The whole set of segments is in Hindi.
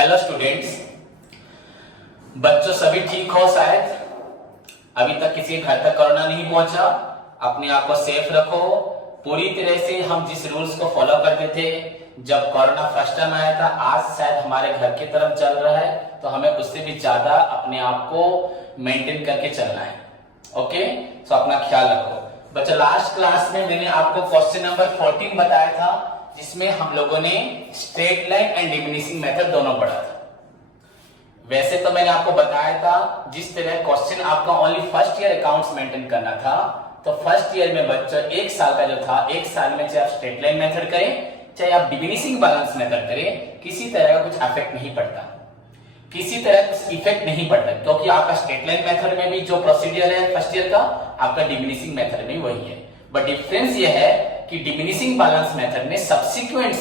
हेलो स्टूडेंट्स, बच्चों सभी ठीक हो शायद। अभी तक किसी के घर तक कोरोना नहीं पहुंचा। अपने आप को सेफ रखो। पूरी तरह से हम जिस रूल्स को फॉलो करते थे जब कोरोना फर्स्ट टाइम आया था, आज शायद हमारे घर की तरफ चल रहा है, तो हमें उससे भी ज्यादा अपने आप को मेंटेन करके चलना है। ओके, तो अपना ख्याल रखो बच्चों। लास्ट क्लास में मैंने आपको क्वेश्चन नंबर 14 बताया था, जिसमें हम लोगों ने straight line and diminishing method दोनों पढ़ा था। वैसे तो मैंने आपको बताया था जिस तरह क्वेश्चन आपका only first year accounts maintain करना था, तो फर्स्ट ईयर में बच्चों एक साल का जो था, एक साल में चाहे आप स्ट्रेट लाइन मेथड करें चाहे आप डिमिनिशिंग बैलेंस मेथड करें, किसी तरह का कुछ इफेक्ट नहीं पड़ता, किसी तरह कुछ इफेक्ट नहीं पड़ता, क्योंकि आपका स्ट्रेट लाइन मेथड में भी जो प्रोसीजर है फर्स्ट ईयर का, आपका डिमिनिशिंग मेथड में वही है। बट डिफरेंस ये है कि डिमिनिशिंग बैलेंस मेथड में सब्सिक्वेंट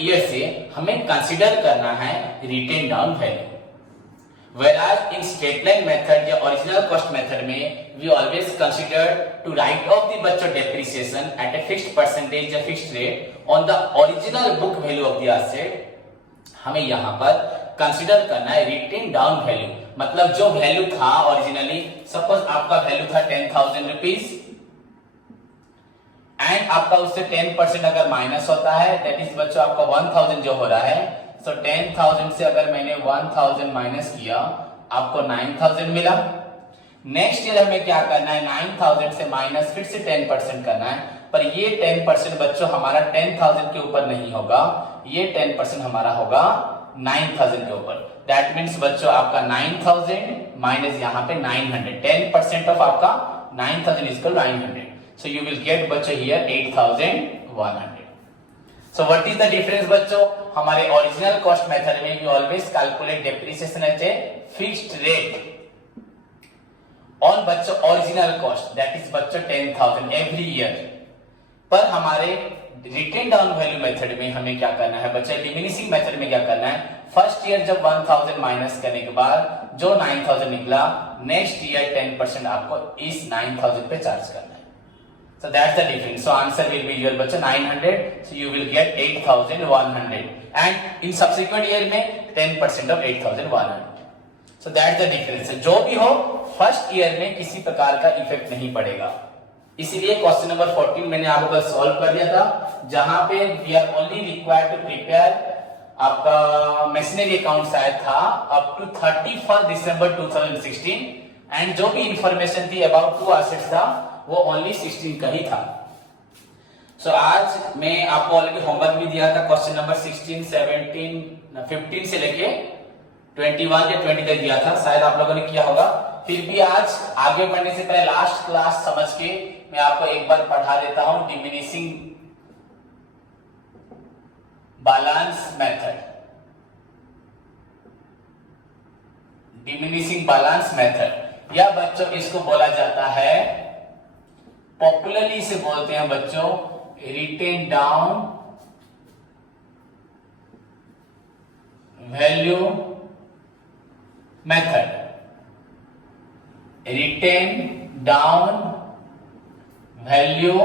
ईयर से हमें कंसीडर करना है written down value, whereas in straight line method या original cost method में we always consider to write off the बच्चों depreciation at a fixed percentage या fixed rate on the original book value of the asset। हमें यहाँ पर कंसीडर करना है रिटेन डाउन वैल्यू, मतलब जो वैल्यू था ओरिजिनली, सपोज आपका वैल्यू था 10,000 रुपीज एंड आपका उससे 10% अगर माइनस होता है, दैट इज बच्चों आपका 1000 जो हो रहा है, तो 10,000 से अगर मैंने 1000 माइनस किया, आपको 9000 मिला। नेक्स्ट ईयर हमें क्या करना है, 9000 से माइनस फिर से 10% करना है, पर ये 10% बच्चों हमारा 10,000 के ऊपर नहीं होगा, ये 10% हमारा होगा 9000 के ऊपर। दैट मीन्स बच्चों आपका 9000 माइनस यहाँ पे 900, 10% ऑफ आपका 9000 is equal 900, so you will get बच्चों here 8100। so what is the difference बच्चों, हमारे ओरिजिनल कॉस्ट मेथड में we always calculate depreciation at a fixed rate on बच्चों ओरिजिनल कॉस्ट, that is बच्चों 10,000 every year। पर हमारे रिटेन डाउन वैल्यू मेथड में हमें क्या करना है बच्चों, डिमिनिशिंग मेथड में क्या करना है, फर्स्ट ईयर जब 1000 माइनस करने के बाद जो 9000 निकला, नेक्स्ट ईयर 10% आपको इस 9000 पे चार्ज करना है। So that's the difference. So answer will be your बच्चा 900. So you will get 8100. And in subsequent year में 10% of 8100. So that's the difference. जो भी हो फर्स्ट ईयर में किसी प्रकार का इफेक्ट नहीं पड़ेगा। इसीलिए क्वेश्चन नंबर 14 मैंने आपको सॉल्व कर दिया था, जहां पे we are only required to prepare आपका मशीनरी अकाउंट शायद था अप टू 31 दिसंबर 2016, एंड जो भी इंफॉर्मेशन थी अबाउट 2 एसेट्स था वो ओनली 16 का ही था। सो आज मैं आपको ऑलरेडी होमवर्क भी दिया था, क्वेश्चन नंबर 16, 17, 15 से लेके 21 या 20 तक दिया था, शायद आप लोगों ने किया होगा। फिर भी आज आगे बढ़ने से पहले लास्ट क्लास समझ के मैं आपको एक बार पढ़ा देता हूं diminishing balance method. Diminishing balance method या बच्चों इसको बोला जाता है, पॉपुलरली इसे बोलते हैं बच्चों written down value method. Written down value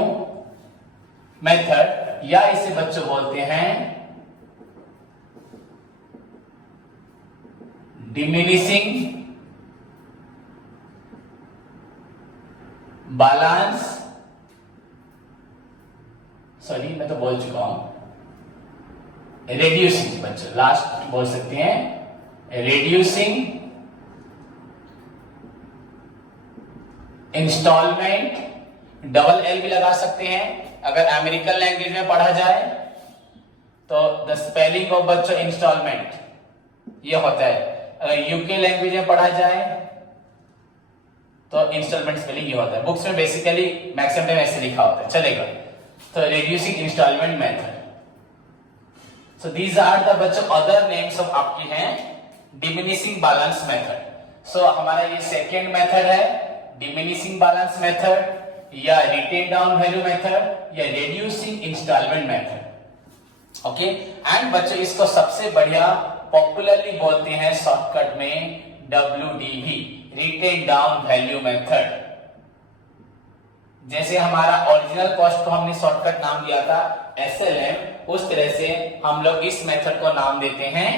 method या इसे बच्चों बोलते हैं डिमिनिशिंग बैलेंस, सॉरी मैं तो बोल चुका हूं रेड्यूसिंग, बच्चों लास्ट बोल सकते हैं रेड्यूसिंग इंस्टॉलमेंट, डबल एल भी लगा सकते हैं। अगर अमेरिकन लैंग्वेज में पढ़ा जाए तो द स्पेलिंग ऑफ बच्चों इंस्टॉलमेंट ये होता है, अगर यूके लैंग्वेज में पढ़ा जाए तो इंस्टॉलमेंट स्पेलिंग ये होता है। बुक्स में बेसिकली मैक्सिमम टाइम ऐसे लिखा होता है, चलेगा। तो reducing instalment method, so these are the बच्चों अदर नेम्स ऑफ आपके हैं डिमिनिशिंग बैलेंस मेथड। सो हमारा ये सेकेंड मेथड है डिमिनिशिंग बैलेंस मेथड या रिटेन डाउन वैल्यू मेथड या reducing instalment method. Okay, and बच्चों इसको सबसे बढ़िया पॉपुलरली बोलते हैं शॉर्टकट में WDV, written down value method. जैसे हमारा ओरिजिनल कॉस्ट को हमने शॉर्टकट नाम दिया था SLM, उस तरह से हम लोग इस मेथड को नाम देते हैं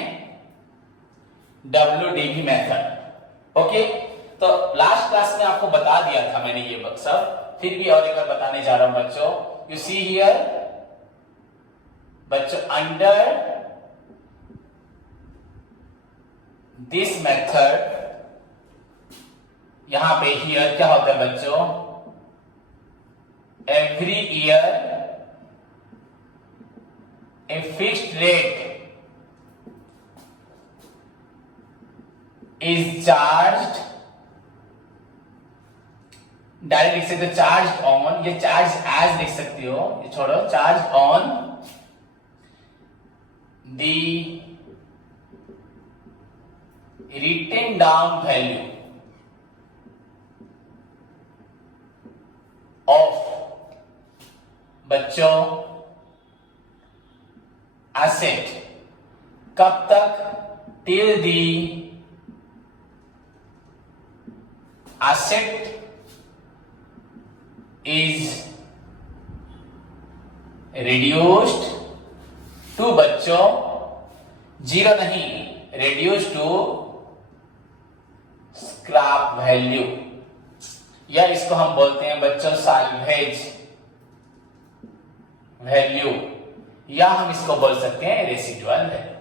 WDV मेथड। ओके, तो लास्ट क्लास में आपको बता दिया था मैंने ये सब, फिर भी और एक बार बताने जा रहा हूं बच्चों। यू सी हियर बच्चों, अंडर दिस मेथड, यहां पे हियर क्या होता है बच्चों, every year a fixed rate is charged, direct लिख सकते हो चार्ज ऑन, ये चार्ज एज लिख सकते हो, ये छोड़ो, charge on the written down value of बच्चों asset, कब तक, till the asset is reduced to बच्चों, जीरो नहीं, reduced to स्क्रैप वैल्यू, या इसको हम बोलते हैं बच्चों साल्वेज वैल्यू, या हम इसको बोल सकते हैं रेसिडुअल वैल्यू।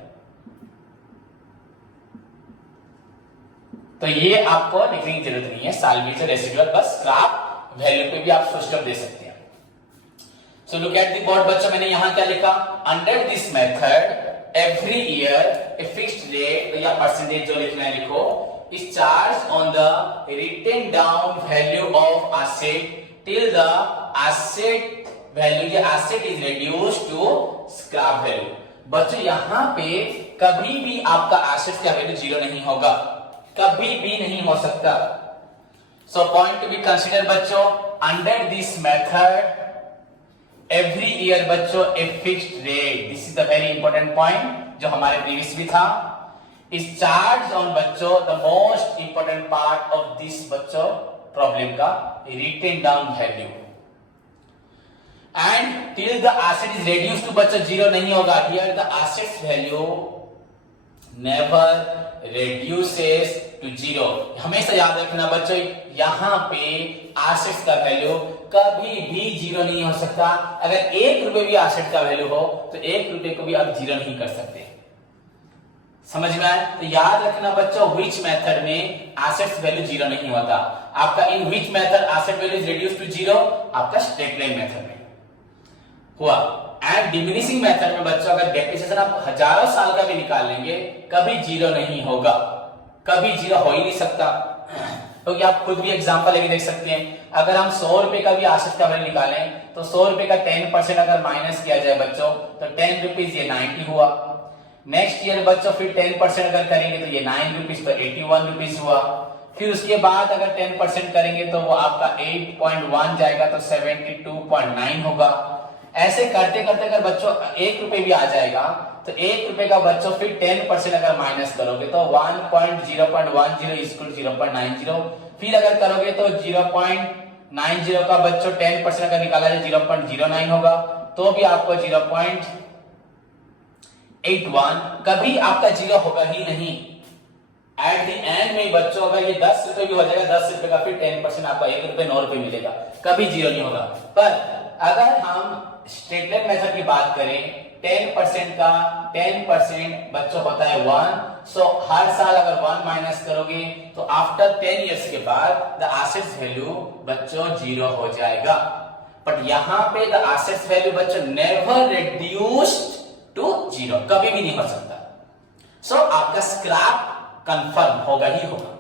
तो ये आपको लिखने की जरूरत नहीं है, साल्वेज रेसिडुअल, बस स्क्रैप वैल्यू पे भी आप फुल दे सकते हैं। So look at the board बच्चों, मैंने यहां क्या लिखा, under this method every year a fixed rate या परसेंटेज जो लिखना है लिखो, is charged on the written down value of asset till the asset value, ये asset is reduced to scrap value। बच्चों यहाँ पे कभी भी आपका asset का वैल्यू जीरो नहीं होगा, कभी भी नहीं हो सकता। So point to be considered बच्चों, under this method every year बच्चों a fixed rate, this is the very important point जो हमारे प्रीवियस भी था, is charged on बच्चों the most important part of this बच्चों प्रॉब्लम का written down value and till the asset is reduced to बच्चों जीरो नहीं होगा, here the assets value never reduces to zero। हमेशा याद रखना बच्चों, यहां पे assets का वैल्यू कभी भी जीरो नहीं हो सकता। अगर 1 रुपए भी asset का वैल्यू हो तो 1 रुपए को भी आप जीरो नहीं कर सकते, समझ में आया? तो याद रखना बच्चों, विच मेथड में एसेट्स वैल्यू जीरो नहीं होता। आपका in which method asset value is reduce to zero, आपका स्ट्रेट लाइन मेथड में हुआ। एंड डिमिनिशिंग मेथड में बच्चों अगर डेप्रिसिएशन आप हजारों साल का भी निकाल लेंगे, कभी जीरो नहीं होगा, कभी जीरो हो ही नहीं सकता। क्योंकि तो आप खुद भी एग्जांपल लेके देख सकते हैं, अगर हम 100 रुपए का भी एसेट का वैल्यू निकालें तो 100 रुपए का 10% अगर माइनस किया जाए बच्चों तो 10 रुपीज, ये 90 हुआ। नेक्स्ट ईयर बच्चों फिर 10% अगर करेंगे तो ये 9 रुपीज, तो 81 रुपीज हुआ। फिर उसके बाद अगर 10% करेंगे तो वो आपका 8.1 जाएगा, तो 72.9 होगा। ऐसे करते करते अगर बच्चों 1 रुपए भी आ जाएगा तो 1 रुपए का बच्चों फिर 10% अगर माइनस करोगे तो 1.010 इक्वल 0.90। फिर अगर करोगे तो 0.90 का बच्चों 10% अगर निकाला जाए 0.09 होगा, तो भी आपको 0.81, कभी आपका जीरो होगा ही नहीं। एट द एंड में बच्चों अगर ये 10 रुपए भी हो जाएगा, 10 रुपए का फिर 10% आपका 1 रुपए 9 रुपए मिलेगा, कभी जीरो नहीं होगा। पर अगर हम स्ट्रेट लाइन मेथड की बात करें, 10% का 10% बच्चों होता है 1। सो हर साल अगर 1 माइनस करोगे तो आफ्टर 10 इयर्स के बाद द एसेट्स वैल्यू बच्चों जीरो हो जाएगा। बट यहां पे द एसेट्स वैल्यू बच्चों नेवर रिड्यूस्ड टू जीरो, कभी भी नहीं हो सकता। सो आपका स्क्रैप कंफर्म होगा ही होगा।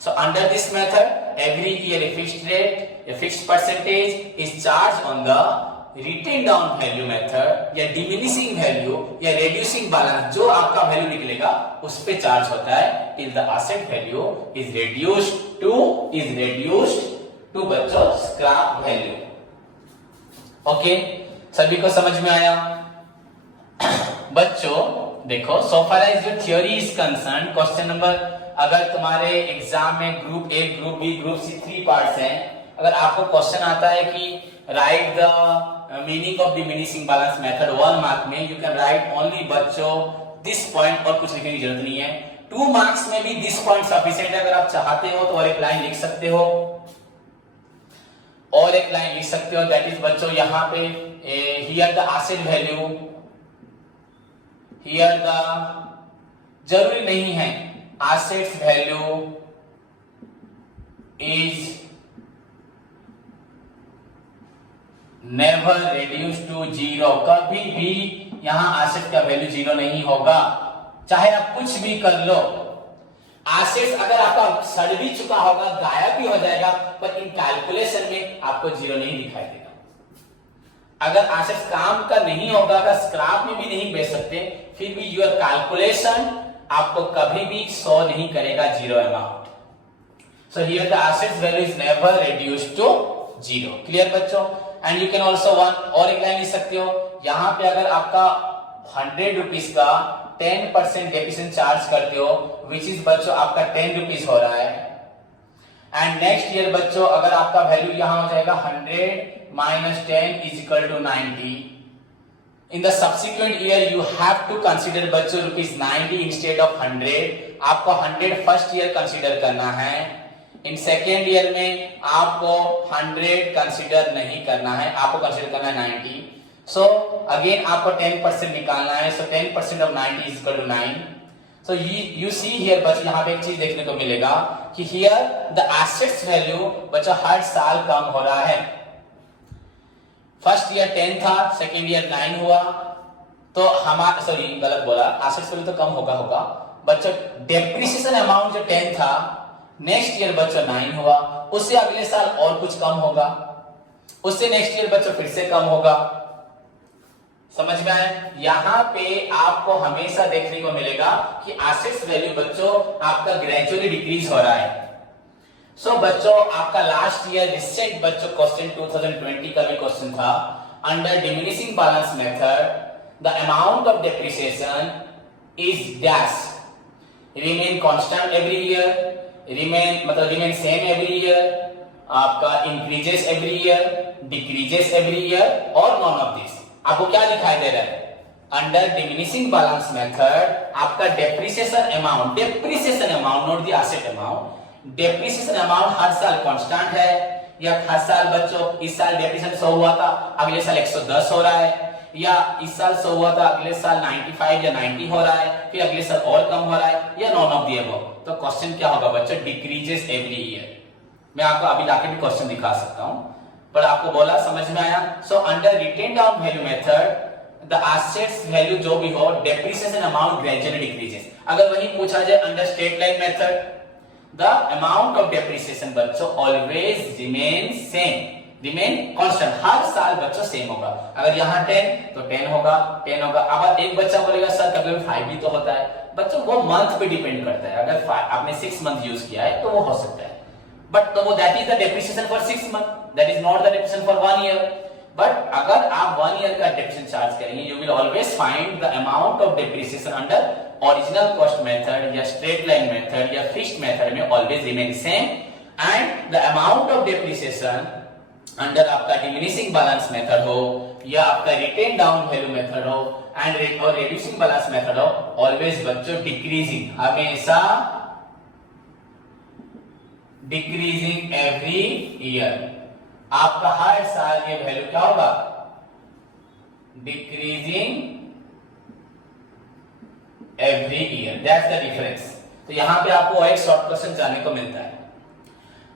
So under this method every year a fixed rate, a fixed percentage is charge on the written down value method, या डिमिनिशिंग वैल्यू या रिड्यूसिंग बैलेंस, जो आपका वैल्यू निकलेगा उस पे चार्ज होता है till the asset value is reduced to बच्चों स्क्रैप वैल्यू। ओके, सभी को समझ में आया? बच्चों देखो, so far as your theory is concern, question number, अगर तुम्हारे एग्जाम में group A, group B, group C 3 parts हैं, अगर आपको क्वेश्चन आता है कि write the meaning of diminishing balance method 1 mark में, यू कैन राइट ओनली बच्चों दिस पॉइंट और कुछ लिखने की जरूरत नहीं है। 2 मार्क्स में भी दिस पॉइंट सफिशिएंट है। अगर आप चाहते हो तो और एक लाइन लिख सकते हो, और एक लाइन लिख सकते हो, दैट इज बच्चों यहां पे here the asset value, here the, जरूरी नहीं है assets value is never reduce to zero. कभी भी यहां एसेट का वैल्यू जीरो नहीं होगा, चाहे आप कुछ भी कर लो। एसेट्स अगर आपका सड़ भी चुका होगा, गायब भी हो जाएगा, पर इन कैलकुलेशन में आपको जीरो नहीं दिखाई देगा। अगर एसेट्स काम का नहीं होगा, अगर स्क्रैप में भी नहीं बेच सकते, फिर भी योर कैलकुलेशन आपको कभी भी शो नहीं करेगा zero amount. So here the assets value is never reduce to zero. Clear बच्चों? And you can also one और एक लाइन लिख सकते हो, यहां पे अगर आपका 100 रुपीज का 10% डेप्रिसिएशन चार्ज करते हो, विच इज बच्चों आपका 10 रुपीज हो रहा है। एंड नेक्स्ट ईयर बच्चों अगर आपका वैल्यू यहां हो जाएगा 100 minus 10 is equal to 90। In the subsequent year you have to consider बच्चों रुपीज 90 इंस्टेड ऑफ 100। आपको 100 फर्स्ट ईयर कंसीडर करना है। इन सेकेंड ईयर में आपको 100 कंसीडर नहीं करना है, आपको कंसीडर करना है 90। सो अगेन आपको 10% निकालना है। So 10% of 90 is equal to 9। So you see here बच्चों यहां पे एक चीज देखने को मिलेगा कि हियर द एसेट्स वैल्यू बच्चों हर साल कम हो रहा है। फर्स्ट ईयर 10 था, सेकेंड ईयर 9 हुआ, तो हमारा, सॉरी गलत बोला, एसेट्स वैल्यू तो कम होगा बच्चों। डेप्रिसिएशन अमाउंट जो 10 था, नेक्स्ट ईयर बच्चों 9 हुआ, उससे अगले साल और कुछ कम होगा, उससे नेक्स्ट ईयर बच्चों फिर से कम होगा। समझ में आया? यहां पे आपको हमेशा देखने को मिलेगा कि एसेट्स वैल्यू बच्चों आपका ग्रेजुअली डिक्रीज हो रहा है। सो बच्चों आपका लास्ट ईयर रिसेंट बच्चों क्वेश्चन 2020 का भी क्वेश्चन था, under diminishing balance method the amount of depreciation is dash remain constant every year, remain same every year, आपका increases every year, decreases every year, और नॉन ऑफ दिस। आपको क्या दिखाई दे रहा है? अंडर डिमिनिशिंग बैलेंस मेथड आपका depreciation amount not the asset amount, depreciation amount हर साल कांस्टेंट है, या हर साल बच्चों इस साल डेप्रिसिएशन 100 हुआ था, अगले साल 110 हो रहा है, या इस साल 100 हुआ था, अगले साल 95 या 90 हो रहा है, फिर अगले साल और कम हो रहा है, या नॉन ऑफ द अबव। तो क्वेश्चन क्या होगा बच्चों? Decreases every year. मैं आपको अभी लाके भी क्वेश्चन दिखा सकता हूं, पर आपको बोला समझ में आया? So under written down value method the assets value जो भी हो, डेप्रिसिएशन अमाउंट ग्रेजुअली डिक्रीजेस। अगर वही पूछा जाए under straight line method, the amount of depreciation बच्चों always remain same, remain constant, हर साल बच्चों सेम होगा। अगर यहाँ 10 तो 10 होगा, 10 होगा। अब एक बच्चा बोलेगा सर कभी 5 भी तो होता है, बच्चों वो मंथ पे डिपेंड करता है। अगर आपने 6 मंथ यूज किया है तो वो हो सकता है, बट तो वो that is the depreciation for 6 month, that is not the depreciation for 1 year. But अगर आप 1 ईयर का डेप्रिसिएशन चार्ज करेंगे, you will always find the amount of depreciation under original cost method या स्ट्रेट लाइन मेथड या फिक्स्ड मेथड में always remain same, and the amount of depreciation under आपका डिमिनिशिंग बैलेंस मेथड हो या आपका रिटेन डाउन वैल्यू मेथड हो एंड और रिड्यूसिंग बैलेंस मेथड हो, ऑलवेज बच्चों डिक्रीजिंग, हमेशा डिक्रीजिंग एवरी ईयर। आपका हर साल ये वैल्यू क्या होगा? Decreasing every year, that's the difference. तो यहां पे आपको एक शॉर्ट क्वेश्चन जाने को मिलता है।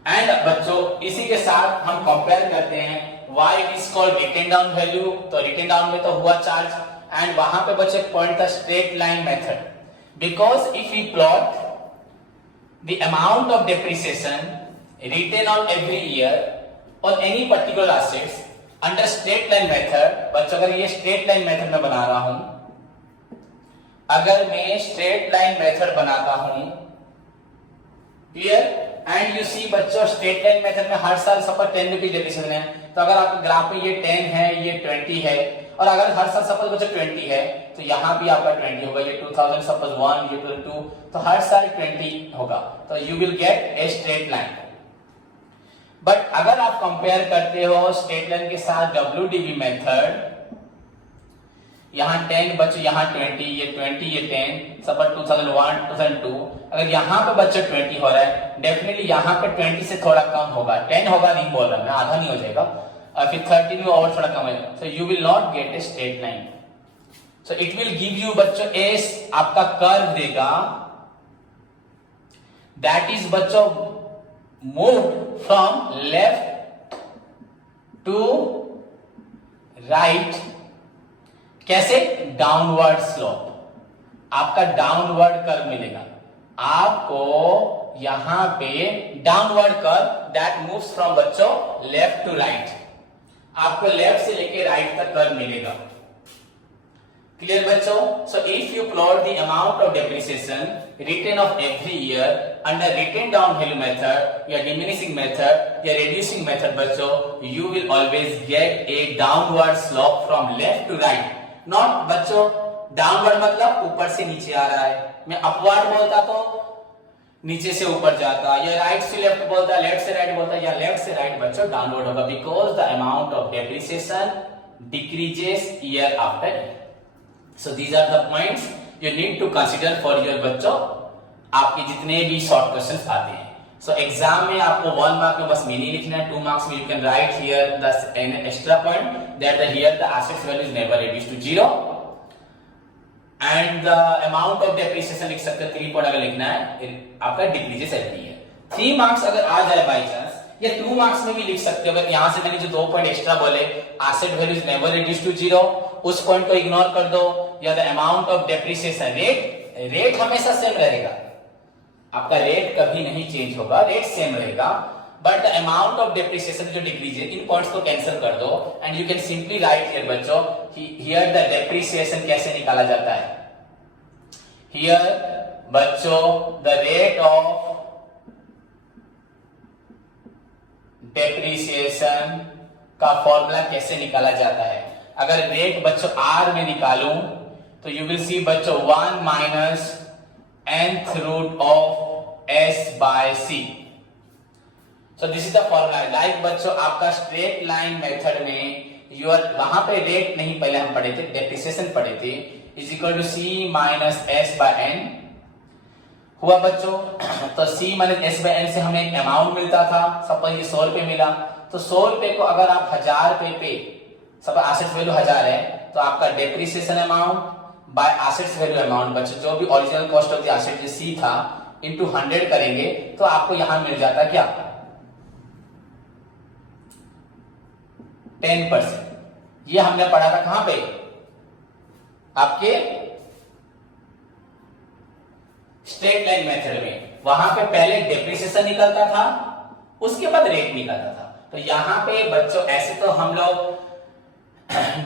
एंड बच्चों इसी के साथ हम कंपेयर करते हैं why it is called written down value। तो written down में तो हुआ चार्ज, एंड वहां पे बच्चों एक पॉइंट था straight line method, because if we plot the amount of depreciation written on every year on any particular assets under straight line method। बच्चों अगर ये स्ट्रेट लाइन मेथड में बना रहा हूं, अगर मैं स्ट्रेट लाइन मेथड बनाता हूं, क्लियर? एंड यू सी बच्चों स्ट्रेट लाइन मेथड में हर साल सपोज 10 रुपीज डेप्रिसिएशन है, तो अगर आपके ग्राफ में ये 10 है, ये 20 है, और अगर हर साल सपोज बच्चों 20 है, तो यहां भी आपका 20 होगा। ये 2000 सपोज 1, ये 2, तो हर साल 20 होगा, तो you will get a straight line. But अगर आप कंपेयर करते हो स्ट्रेट लाइन के साथ WDV मेथड, यहाँ 10 बच्चों, यहाँ 20, ये 20, ये 10, सपोज 2001, 2002। अगर यहाँ पे बच्चों 20 हो रहा है, डेफिनेटली यहाँ पे 20 से थोड़ा कम होगा, 10 होगा नहीं बोल रहा मैं, आधा नहीं हो जाएगा, और फिर 13 में और थोड़ा कम है, so you will not get a straight line. So it will give you बच्चों एस आपका कर्व देगा, दैट इज बच्चों move from left to right. कैसे? डाउनवर्ड स्लोप, आपका डाउनवर्ड कर्व मिलेगा आपको यहां पे, downward curve that moves from बच्चों लेफ्ट टू राइट, आपको लेफ्ट से लेके राइट तक कर्व मिलेगा। क्लियर बच्चों? So if you plot the amount of depreciation written of every year under written down value method या डिमिनिशिंग मेथड या रिड्यूसिंग मेथड बच्चों, you will always get a downward slope from left to right. Not बच्चों डाउनवर्ड मतलब ऊपर से नीचे आ रहा है, मैं अपवर्ड बोलता तो नीचे से ऊपर जाता, या राइट से लेफ्ट बोलता, लेफ्ट से राइट बोलता, या लेफ्ट से राइट बच्चों डाउनवर्ड होगा, because the amount of depreciation decreases year after year. So these are the points you need to consider for your बच्चों, आपके जितने भी शॉर्ट क्वेश्चंस आते हैं। सो एग्जाम में आपको 1 मार्क में बस मीनिंग लिखना है, 2 मार्क्स में you can write here the an extra point that the here the assets value is never reduce to 0 and the amount of depreciation लिख सकते हैं, 3 पॉइंट अगर लिखना है आपका डिक्रीजेस एवरी ईयर। 3 मार्क्स अगर आ जाए बाय चांस, या 2 मार्क्स में भी लिख सकते हो, अगर यहां से मैंने जो 2 पॉइंट एक्स्ट्रा बोले, asset value is never reduce to 0, उस पॉइंट को इग्नोर कर दो, या the amount of depreciation rate हमेशा सेम रहेगा, आपका रेट कभी नहीं चेंज होगा, रेट सेम रहेगा, but the amount of depreciation जो डिक्रीज है, इन पॉइंट्स को कैंसिल कर दो and you can simply write here बच्चों, हियर द डेप्रिसिएशन कैसे निकाला जाता है। हियर बच्चों द रेट ऑफ डेप्रिसिएशन का फॉर्मूला कैसे निकाला जाता है। अगर रेट बच्चों आर में निकालूं तो यू विल सी बच्चों 1 minus nth root of s by c. So this is the formula. Like बच्चों आपका स्ट्रेट लाइन मेथड में वहां पे रेट नहीं पहले हम पढ़े थे, डेप्रिसिएशन पढ़े थे, is equal to c minus S by N हुआ बच्चों। तो c minus S by N से हमें एक अमाउंट मिलता था, सपोज ये 100 रुपए मिला, तो 100 रुपए को अगर आप 1000 रुपए पे, सपोज एसेट वैल्यू 1000 है, तो आपका depreciation amount by assets value amount बच्चों, जो भी original cost of the asset जो सी था इनटू 100 करेंगे तो आपको यहां मिल जाता क्या 10%। ये हमने पढ़ा था कहां पे, आपके स्ट्रेट लाइन मेथड में। वहां पे पहले डेप्रिसिएशन निकलता था, उसके बाद रेट निकलता था। तो यहां पे बच्चों ऐसे तो हम लोग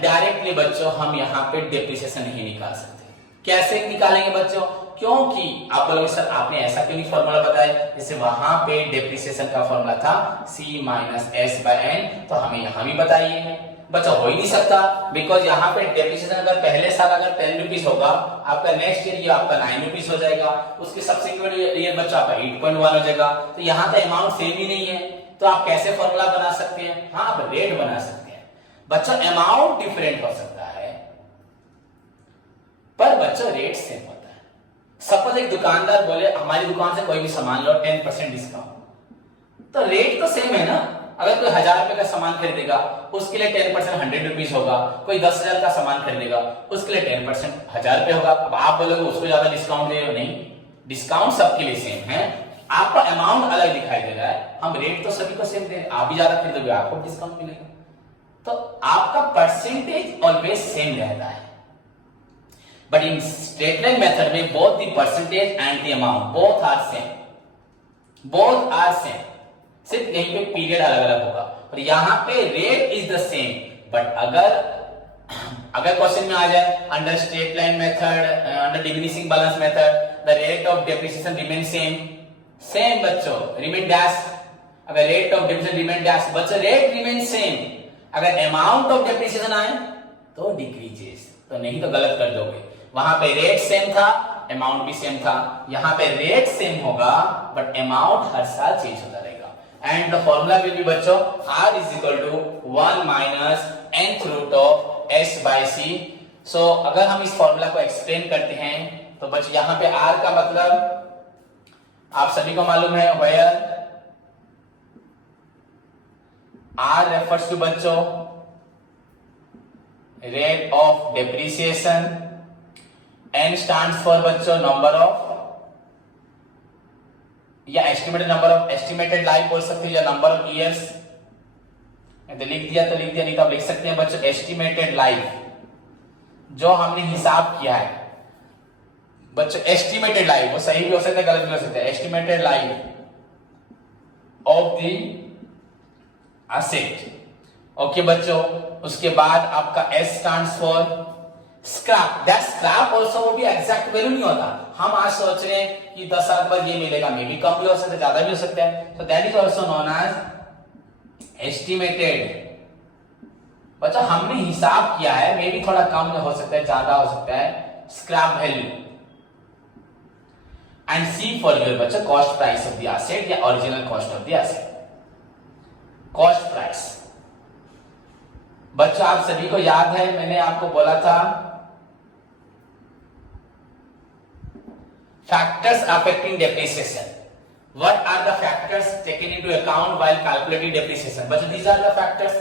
डायरेक्टली बच्चों हम यहाँ पे डेप्रिसिएशन नहीं निकाल सकते। कैसे निकालेंगे बच्चों, क्योंकि आप बोलोगे सर आपने ऐसा क्यों नहीं फॉर्मूला बताया, जैसे वहां पे डेप्रिसिएशन का फॉर्मूला था c minus S by N, तो हमें यहाँ भी बताइए। बच्चों हो ही नहीं सकता, बिकॉज यहाँ पे डेप्रिसिएशन अगर पहले साल अगर 10 रुपीज होगा, आपका नेक्स्ट ईयर ये आपका 9 रुपीज हो जाएगा, उसके सब्सिक्वेंट ईयर बच्चों आपका 8.1 हो जाएगा, तो यहाँ का अमाउंट सेम ही नहीं है, तो आप कैसे फॉर्मूला बना सकते हैं, हाँ आप रेट बना सकते हैं। बच्चों अमाउंट डिफरेंट हो सकता है पर बच्चों रेट सेम होता है। सपोज एक दुकानदार बोले हमारी दुकान से कोई भी सामान लो 10% डिस्काउंट, तो रेट तो सेम है ना। अगर कोई 1000 रुपए का सामान खरीदेगा उसके लिए 10% 100 रुपीज होगा, कोई 10,000 का सामान खरीदेगा उसके लिए 10% 1000 रुपए होगा। अब आप बोलोगे उसको ज्यादा डिस्काउंट दे रहे हो, नहीं, डिस्काउंट सबके लिए सेम है, आपका अमाउंट अलग दिखाई दे रहा है, हम रेट तो सभी को सेम दे रहे हैं। आप भी ज्यादा खरीदोगे आपको डिस्काउंट मिलेगा, तो आपका परसेंटेज ऑलवेज सेम रहता है। But in straight line method में both the percentage and the amount both are same, both are same, सिर्फ यहीं पे पीरियड अलग अलग होगा। और यहां पे rate is the same, but अगर क्वेश्चन में आ जाए under straight line method, under diminishing balance method the rate of depreciation remain same, same बच्चों रिमेन डैश, अगर rate of depreciation remain dash बच्चों रेट रिमेन सेम, अगर अमाउंट ऑफ डेप्रिसिएशन आए तो डिक्रीजेस, तो नहीं तो गलत कर दोगे। वहां पे रेट सेम था, अमाउंट भी सेम था, यहां पे रेट सेम होगा बट अमाउंट हर साल चेंज होता रहेगा। And the formula will be बच्चों r is equal to 1 minus nth root of s by c, so अगर हम इस फॉर्मूला को एक्सप्लेन करते हैं तो बच्चों यहां पे आर का मतलब आप सभी को मालूम है, वेयर आर रेफर्स टू बच्चों rate of depreciation, N stands for बच्चों नंबर ऑफ या estimated number of, estimated life बोल सकते हैं या नंबर ऑफ ईयर्स। तो लिख दिया तो लिख दिया, नहीं तो आप लिख सकते हैं बच्चों एस्टिमेटेड लाइफ, जो हमने हिसाब किया है बच्चों। एस्टिमेटेड लाइफ वो सही भी हो सकता है गलत भी हो सकता है। Estimated life of the asset. Okay बच्चों, उसके बाद आपका S stands for scrap. That scrap also वो भी एग्जैक्ट वैल्यू नहीं होता। हम आज सोच रहे हैं कि 10 साल बाद ये मिलेगा, मे बी कम भी हो सकता है, ज्यादा भी हो सकता है। तो that is also known as estimated. बच्चों हमने हिसाब किया है, मे बी थोड़ा कम हो सकता है, ज्यादा हो सकता है, scrap value. And see for your बच्चों cost price of the asset या original cost of the asset. Cost price बच्चों आप सभी को याद है, मैंने आपको बोला था factors affecting depreciation. What are the factors taken into account while calculating depreciation? But these are the factors: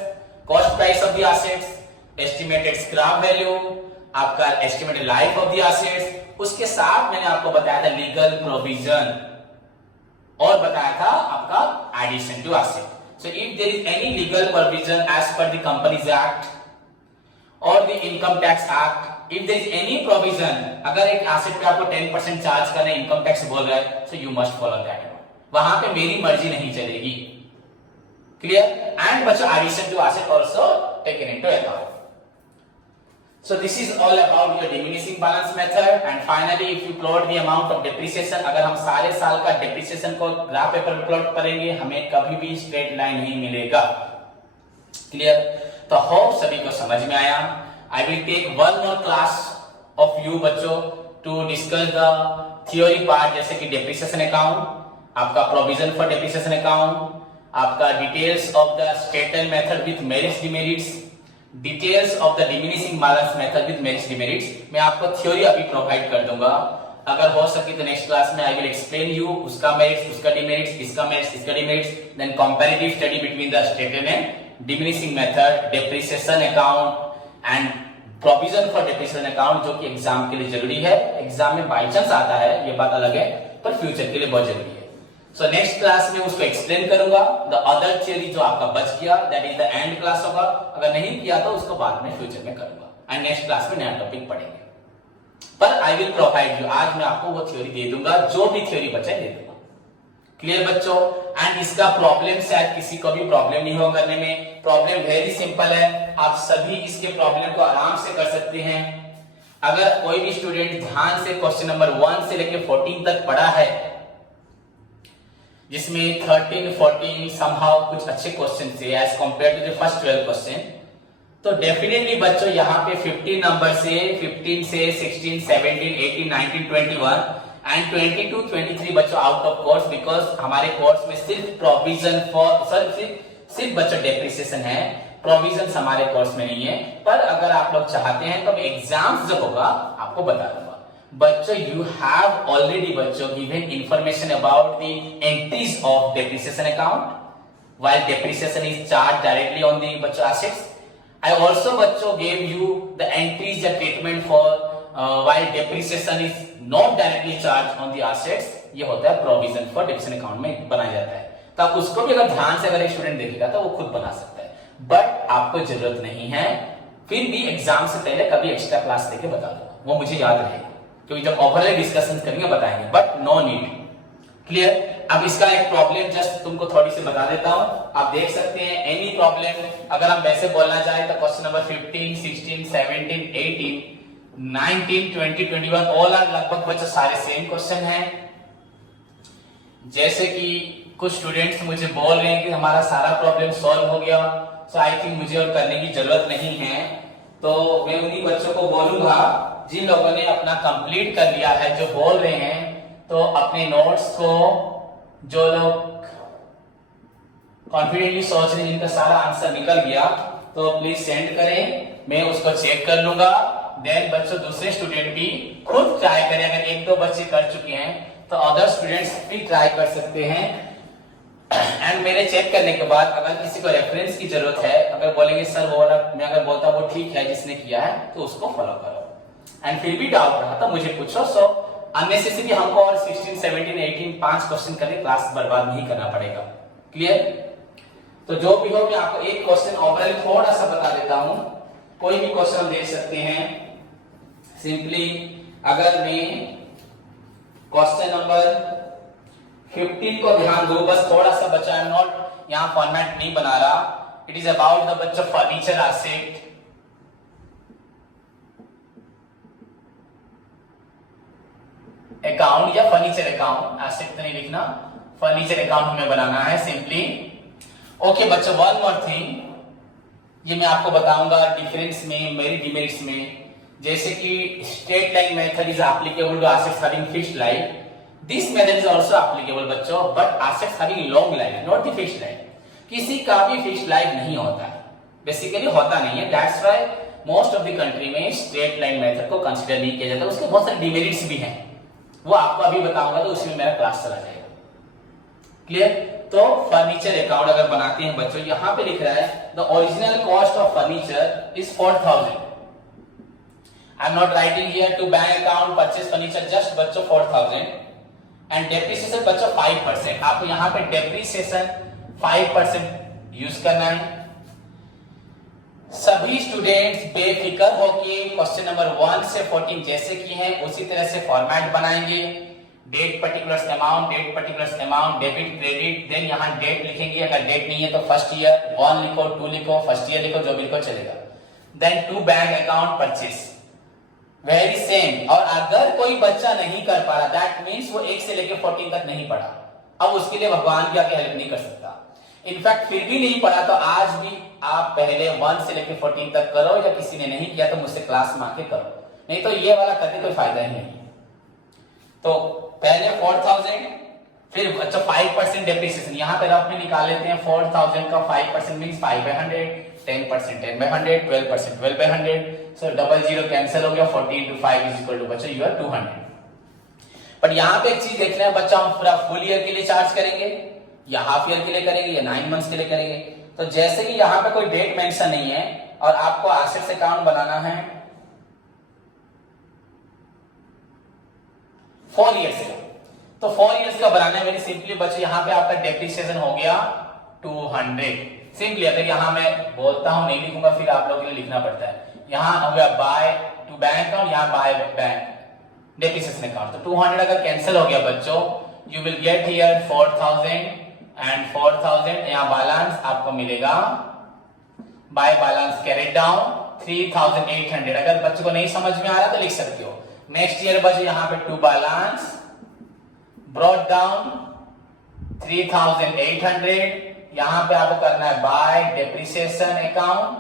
cost price of the assets, estimated scrap value, आपका estimated life of the assets. उसके साथ मैंने आपको बताया था legal provision और बताया था आपका addition to asset. So if there is any legal provision as per the Companies Act or the Income Tax Act, if there is any provision, अगर एक एसेट पे आपको 10% चार्ज करना है, इनकम टैक्स बोल रहा है, so you must follow that. वहां पे मेरी मर्जी नहीं चलेगी। क्लियर? एंड बच्चों addition to asset also taken into account. So this is all about your diminishing balance method. And finally, if you plot the amount of depreciation, अगर हम सारे साल का depreciation को ग्राफ पेपर में प्लॉट करेंगे, हमें कभी भी स्ट्रेट लाइन नहीं मिलेगा। क्लियर? तो होप सभी को समझ में आया। I will take one more class of you बच्चों to discuss the theory part, जैसे कि depreciation account, आपका provision for depreciation account, आपका details of the statement method with merits demerits, details of the diminishing balance method with merits demerits. मैं आपको थ्योरी अभी प्रोवाइड कर दूंगा, अगर हो सके तो नेक्स्ट क्लास में आई विल एक्सप्लेन यू उसका मेरिट्स, उसका डिमेरिट्स, इसका मेरिट्स, इसका demerits, then comparative study between the statement and diminishing method, depreciation account and provision for depreciation account, जो कि एग्जाम के लिए जरूरी है। एग्जाम में बाई चांस आता है, ये बात अलग है, पर फ्यूचर के लिए बहुत जरूरी है। सो नेक्स्ट क्लास में उसको एक्सप्लेन करूंगा। द अदर थ्योरी जो आपका बच गया, that is the end class होगा। अगर नहीं किया तो उसको बाद में फ्यूचर में करूंगा एंड नेक्स्ट क्लास में नया टॉपिक पढ़ेंगे। पर आई विल प्रोवाइड यू, आज मैं आपको वो थ्योरी दे दूंगा, जो भी थ्योरी बचे दे दूंगा। क्लियर बच्चों? एंड इसका प्रॉब्लम शायद किसी को भी प्रॉब्लम नहीं हो करने में। प्रॉब्लम वेरी सिंपल है, आप सभी इसके प्रॉब्लम को आराम से कर सकते हैं। अगर कोई भी स्टूडेंट ध्यान से क्वेश्चन नंबर 1 से लेकर 14 तक पढ़ा है, जिसमें 13, 14 समहाउ कुछ अच्छे क्वेश्चन थे as compare to the first 12 question, तो डेफिनेटली बच्चों यहाँ पे 15 नंबर से 15 से 16, 17, 18, 19, 21 एंड 22, 23 बच्चों आउट ऑफ कोर्स, बिकॉज हमारे कोर्स में सिर्फ प्रोविजन फॉर सिर्फ बच्चों डेप्रिसिएशन है, प्रोविजन हमारे कोर्स में नहीं है। पर अगर आप लोग चाहते हैं तो एग्जाम्स जब होगा आपको बता दूंगा। बच्चों you have already बच्चों given information about the entries of depreciation account while depreciation is charged directly on the बच्चों assets. I also बच्चों gave you the entries the treatment for while depreciation is not directly charged on the assets. ये होता है provision for depreciation account में बनाया जाता है। तो आप उसको भी अगर ध्यान से अगर एक स्टूडेंट देखेगा तो वो खुद बना सकता है, बट आपको जरूरत नहीं है। फिर भी एग्जाम से पहले कभी एक्स्ट्रा क्लास लेके बता दूंगा, वो मुझे याद रहेगा, क्योंकि जब ओवरऑल डिस्कशन करेंगे बताएंगे, बट नो नीड। क्लियर? अब इसका एक प्रॉब्लम जस्ट तुमको थोड़ी सी बता देता हूं, आप देख सकते हैं। एनी प्रॉब्लम अगर हम वैसे बोलना चाहे तो क्वेश्चन नंबर 15, 16, 17, 18, 19, 20, 21 ऑल आर लगभग बच्चों सारे सेम क्वेश्चन हैं। जैसे कि कुछ स्टूडेंट्स मुझे बोल रहे हैं कि हमारा सारा प्रॉब्लम सॉल्व हो गया, सो आई थिंक मुझे और करने की जरूरत नहीं है। तो मैं उन्हीं बच्चों को बोलूंगा जिन लोगों ने अपना कंप्लीट कर लिया है, जो बोल रहे हैं, तो अपने नोट्स को, जो लोग कॉन्फिडेंटली सोच रहे हैं जिनका सारा आंसर निकल गया, तो प्लीज सेंड करें, मैं उसको चेक कर लूंगा। देन बच्चों दूसरे स्टूडेंट भी खुद ट्राई करें। अगर एक दो बच्चे कर चुके हैं तो अदर स्टूडेंट्स भी ट्राई कर सकते हैं। एंड मेरे चेक करने के बाद अगर किसी को रेफरेंस की जरूरत है, अगर बोलेंगे सर वो वाला मैं अगर बोलता वो ठीक है जिसने किया है, तो उसको फॉलो करो। एंड फिर भी डाउट रहा तो मुझे पूछो। सो अननेसेसरी हमको और 16, 17, 18 5 क्वेश्चन करके क्लास बर्बाद नहीं करना पड़ेगा। क्लियर? तो जो भी हो मैं आपको एक क्वेश्चन ओवरऑल थोड़ा सा बता देता हूं। कोई भी क्वेश्चन हम दे सकते हैं। सिंपली अगर मैं क्वेश्चन नंबर 15 को ध्यान दो, बस थोड़ा सा बच्चा, आई एम नॉट यहां फॉर्मेट नहीं बना रहा। इट इज अबाउट द बच्चा फर्नीचर एसेट। अकाउंट या फर्नीचर अकाउंट, एसेट तो नहीं लिखना, फर्नीचर अकाउंट हमें बनाना है सिंपली। ओके बच्चों, वन मोर थिंग, ये मैं आपको बताऊंगा डिफरेंस में, मेरी डिमेरिट्स में। जैसे कि straight line method is applicable to assets having fixed life, this method is also applicable बच्चों, but assets having long life, not the fixed life. किसी का भी फिक्स्ड लाइफ नहीं होता है, बेसिकली होता नहीं है। That's why most of the country में स्ट्रेट लाइन मेथड को कंसीडर नहीं किया जाता। उसके बहुत सारे डिमेरिट्स भी हैं, वो आपको अभी बताऊंगा, तो उसी में मेरा क्लास चला जाएगा। क्लियर? तो फर्नीचर अकाउंट अगर बनाते हैं बच्चों, यहां पे लिख रहा है the original cost of furniture is 4000। I am not writing here to bank account purchase furniture, just बच्चों 4000 एंड डेप्रिसिएशन बच्चों 5%। आपको यहां पे डेप्रिसिएशन 5% यूज करना है। सभी स्टूडेंट्स बेफिक्र होके क्वेश्चन नंबर 1 से 14 जैसे की हैं उसी तरह से फॉर्मेट बनाएंगे। Date particulars amount, date particulars amount, debit credit, then यहां डेट लिखेंगे। अगर डेट नहीं है तो फर्स्ट ईयर 1 लिखो, 2 लिखो, फर्स्ट ईयर लिखो, जो भी लिखो चलेगा। Then to bank account purchase, very same. और अगर कोई बच्चा नहीं कर पा रहा, दैट मींस वो 1 से लेकर 14 तक नहीं पढ़ा, अब उसके लिए भगवान भी आके हेल्प नहीं कर सकता। इनफैक्ट फिर भी नहीं पढ़ा तो आज भी आप पहले 1 से लेकर 14 तक करो, या किसी ने नहीं किया तो मुझसे क्लास में आके करो, नहीं तो ये वाला करके कोई फायदा ही नहीं। तो पहले 4000, फिर अच्छा 5% डेप्रिसिएशन, यहां पे रफ में निकाल लेते हैं। 4000 का 5% मींस 5/100, 10% 10/100, 12% 12/100। सो 00 कैंसिल हो गया, 14 to 5 इज इक्वल टू बच्चा यू आर 200। बट यहां पे एक चीज देखना है बच्चा, हम पूरा फुल ईयर के लिए चार्ज करेंगे या हाफ ईयर के लिए करेंगे या 9 मंथ्स के लिए करेंगे। तो जैसे कि यहां पे कोई डेट मेंशन नहीं है और आपको एसेट्स अकाउंट बनाना है 4 इयर्स का, तो 4 इयर्स का बनाना है। मेरी सिंपली बच्चे यहां पे आपका डेप्रिसिएशन हो गया 200। सिंपली अगर यहां मैं बोलता हूं, नहीं लिखूंगा, फिर आप लोगों के लिए लिखना पड़ता है। यहां हो गया बाय टू बैंक अकाउंट, यहां बाय बैंक डेप्रिसिएशन अकाउंट। तो 200 अगर कैंसिल हो गया बच्चों, you will get here 4000 and 4000 यहां बैलेंस आपको मिलेगा बाय बैलेंस कैरेट डाउन 3800। अगर बच्चों को नहीं समझ में आ रहा तो लिख सकते हो। नेक्स्ट ईयर बच्चों यहां पे टू बैलेंस ब्रॉट डाउन 3800, यहां पे आपको करना है बाय डेप्रिसिएशन अकाउंट,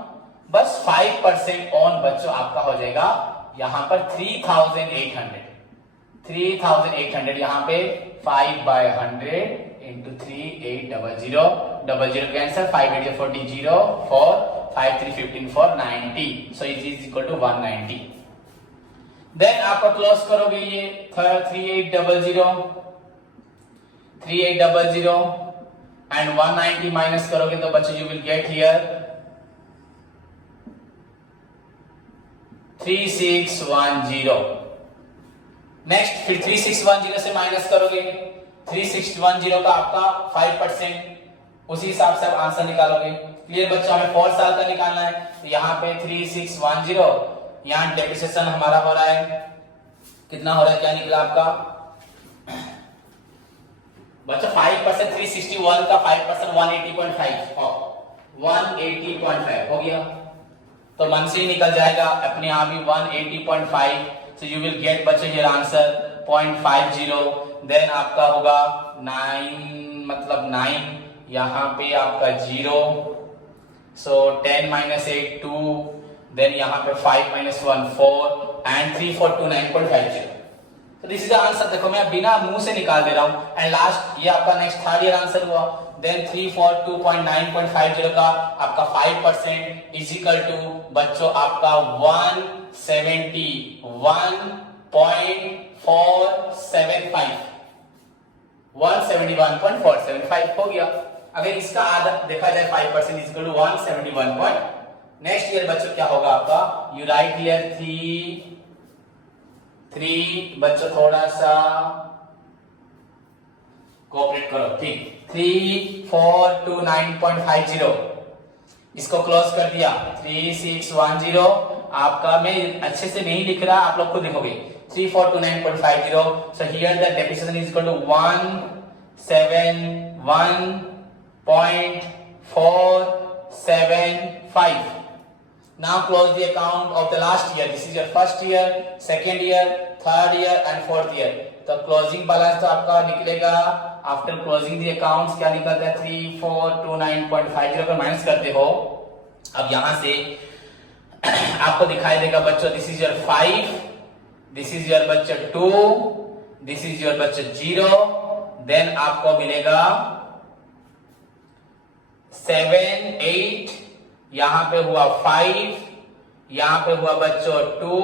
बस 5% ऑन बच्चों आपका हो जाएगा यहां पर 3800 यहां पे 5/100 into 3800, 00 cancel, 5 8 40 0 4 5 3 15 4 90, so it is equal to 190। Then आपको क्लोज करोगे ये 3800 एंड 190 माइनस करोगे तो बच्चों you will get here 3610। Next फिर 3610 से माइनस करोगे 3610 का आपका 5%, उसी हिसाब से आप आंसर निकालोगे। क्लियर बच्चों? हमें 4 साल का निकालना है, तो यहाँ पे 3610, यहाँ डेप्रिसिएशन हमारा हो रहा है, कितना हो रहा है, क्या निकला आपका बच्चों 5%, 361 का 5% 180.5 हो गया, तो मन से ही निकल जाएगा अपने आप ही 180.5। सो यू विल गेट बच्चों योर आंसर 0.50। देन आपका होगा 9 मतलब 9, यहाँ पे आपका 0, सो 10 - 8 2, देन यहाँ पे 5 - 1 4 एंड 3429.50। तो दिस इज द आंसर। देखो मैं बिना मुंह से निकाल दे रहा हूं। एंड लास्ट ये आपका नेक्स्ट थर्ड ईयर आंसर हुआ। देन 342.950 का आपका 5% इज इक्वल टू बच्चों आपका 171.475 हो गया। अगर इसका आधा देखा जाए 5% is equal to 171. Next year बच्चों क्या होगा आपका, यू राइट हियर 3 बच्चों थोड़ा सा कोऑपरेट करो, ठीक। 3429.50 इसको क्लोज कर दिया। 3610 आपका, मैं अच्छे से नहीं लिख रहा, आप लोग खुद लिखोगे। 3429.50, so here the depreciation is equal to 171.475. Now close the account of the last year. This is your first year, second year, third year and fourth year. तो क्लोजिंग बैलेंस तो आपका निकलेगा आफ्टर क्लोजिंग दी अकाउंट्स, क्या निकलता है 3429.50 पर माइनस करते हो। अब यहां से आपको दिखाई देगा बच्चों, this is your 5, this is your बच्चों 2, दिस इज योर बच्चों 0, देन आपको मिलेगा 7 8, यहां पे हुआ 5, यहां पे हुआ बच्चों 2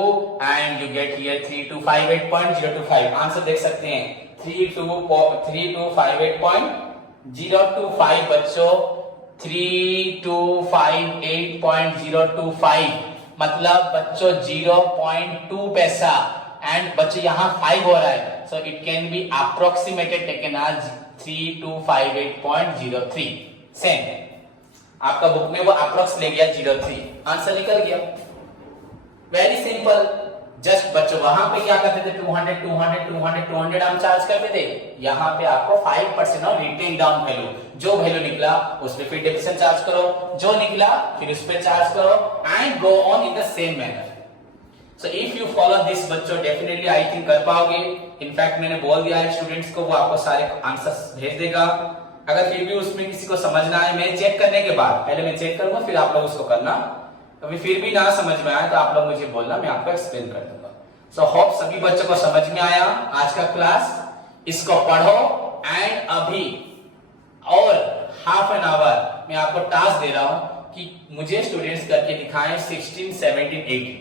and you get here 3258.025। Answer देख सकते हैं 3258.025 बच्चों, 3258.025 मतलब बच्चों 0.2 पैसा। एंड बच्चों यहां 5 हो रहा है, so it can be approximated taken as 3258.03। Same आपका बुक में वो अप्रोक्स ले गया 03, आंसर निकल गया। Very simple. जस्ट बच्चों वहां पे क्या करते थे, 200 200 200 200 हम चार्ज करते थे। यहां पे आपको 5% और रिटेन डाउन वैल्यू, जो वैल्यू निकला उस पे फिर डेप्रिसिएशन चार्ज करो, जो निकला फिर उस पे चार्ज करो and go on in the same manner. So if you follow this बच्चों, डेफिनेटली आई थिंक कर पाओगे। इनफैक्ट मैंने बोल दिया है स्टूडेंट्स को, वो आपको सारे आंसर्स भेज देगा। अगर फिर भी उसमें किसी को समझना है, मैं चेक करने के बाद, पहले मैं चेक करूंगा फिर आप लोग उसको करना। कभी फिर भी ना समझ में आए तो आप लोग मुझे बोलना, मैं आपको एक्सप्लेन कर दूंगा। सो होप सभी बच्चों को समझ में आया आज का क्लास। इसको पढ़ो एंड अभी और हाफ एन आवर मैं आपको टास्क दे रहा हूं कि मुझे स्टूडेंट्स करके दिखाएं 16 17 18।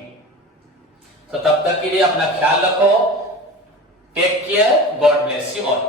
तो तब तक के लिए अपना ख्याल रखो। Take care, god bless you all.